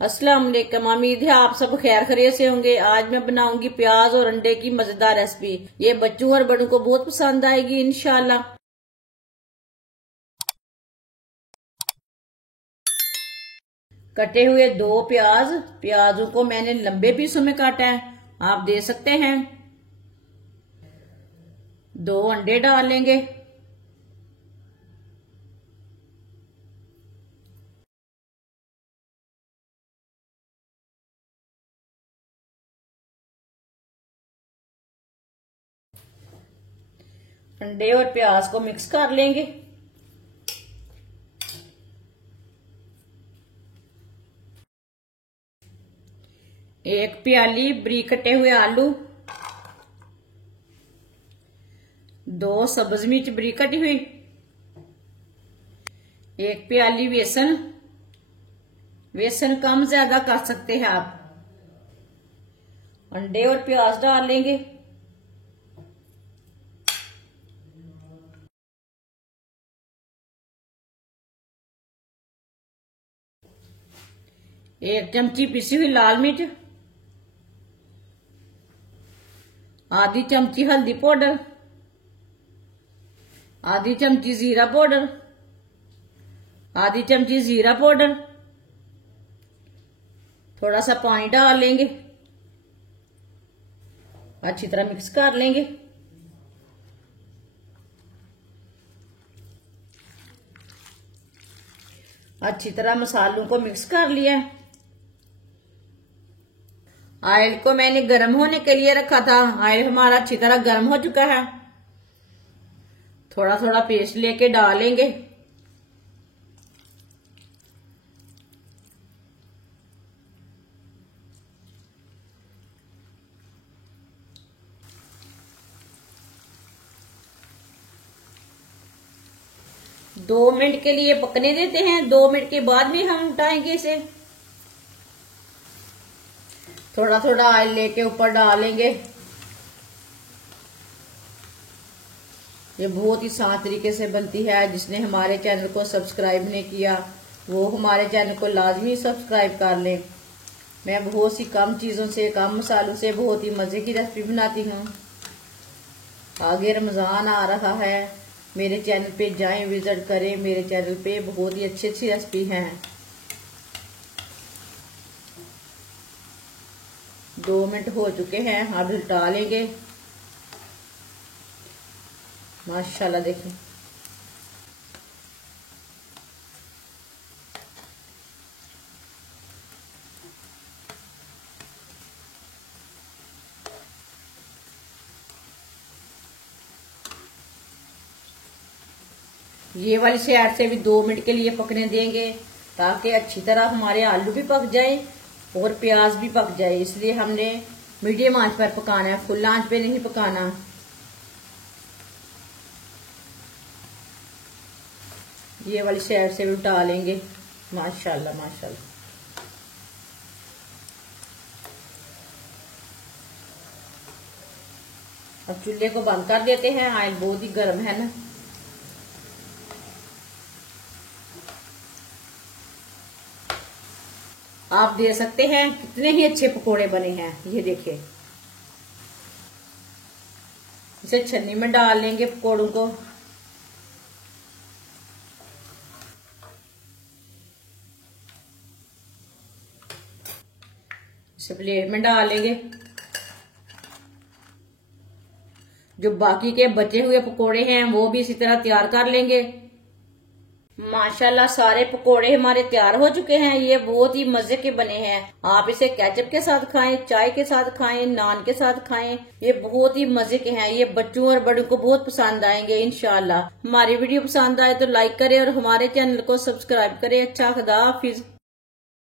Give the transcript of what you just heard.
अस्सलाम वालेकुम। उम्मीद है आप सब खैर खैरियत से होंगे। आज मैं बनाऊंगी प्याज और अंडे की मजेदार रेसिपी। ये बच्चों और बड़ों को बहुत पसंद आएगी इंशाल्लाह। कटे हुए 2 प्याजों को मैंने लंबे पीसों में काटा है, आप दे सकते हैं। 2 अंडे डाल लेंगे। अंडे और प्याज को मिक्स कर लेंगे। एक प्याली बारीक कटे हुए आलू, 2 सब्ज मिर्च बारीक कटी हुई, 1 प्याली बेसन कम ज्यादा कर सकते हैं आप। अंडे और प्याज डाल लेंगे। एक चमची पिसी हुई लाल मिर्च, आधी चमची हल्दी पाउडर, आधी चमची जीरा पाउडर, आधी चमची जीरा पाउडर, थोड़ा सा पानी डाल लेंगे। अच्छी तरह मिक्स कर लेंगे। अच्छी तरह मसालों को मिक्स कर लिया। ऑयल को मैंने गर्म होने के लिए रखा था। ऑयल हमारा अच्छी तरह गर्म हो चुका है। थोड़ा थोड़ा पेस्ट लेके डालेंगे। दो मिनट के लिए पकने देते हैं। 2 मिनट के बाद में हम उठाएंगे इसे। थोड़ा थोड़ा ऑयल लेके ऊपर डालेंगे। ये बहुत ही आसान तरीके से बनती है। जिसने हमारे चैनल को सब्सक्राइब नहीं किया वो हमारे चैनल को लाजमी सब्सक्राइब कर ले। मैं बहुत सी कम चीजों से, कम मसालों से बहुत ही मजे की रेसिपी बनाती हूँ। आगे रमजान आ रहा है, मेरे चैनल पे जाएं, विजिट करें। मेरे चैनल पे बहुत ही अच्छी अच्छी रेसिपी हैं। 2 मिनट हो चुके हैं, अब उल्टा लेंगे। माशाल्लाह देखें, ये वाली साइड से भी 2 मिनट के लिए पकने देंगे ताकि अच्छी तरह हमारे आलू भी पक जाए और प्याज भी पक जाए। इसलिए हमने मीडियम आंच पर पकाना है, फुल आंच पे नहीं पकाना। ये वाली साइड से भी उल्टा लेंगे। माशाल्लाह माशाल्लाह। अब चूल्हे को बंद कर देते हैं। ऑयल बहुत ही गर्म है ना। आप दे सकते हैं कितने ही अच्छे पकोड़े बने हैं। ये देखिए, इसे छन्नी में डाल लेंगे पकोड़ों को। इसे प्लेट में डाल लेंगे। जो बाकी के बचे हुए पकोड़े हैं वो भी इसी तरह तैयार कर लेंगे। माशाल्लाह सारे पकोड़े हमारे तैयार हो चुके हैं। ये बहुत ही मजे के बने हैं। आप इसे केचप के साथ खाएं, चाय के साथ खाएं, नान के साथ खाएं। ये बहुत ही मजे के हैं। ये बच्चों और बड़ों को बहुत पसंद आएंगे इंशाल्लाह। हमारी वीडियो पसंद आए तो लाइक करें और हमारे चैनल को सब्सक्राइब करें। अच्छा, खुदा हाफिज।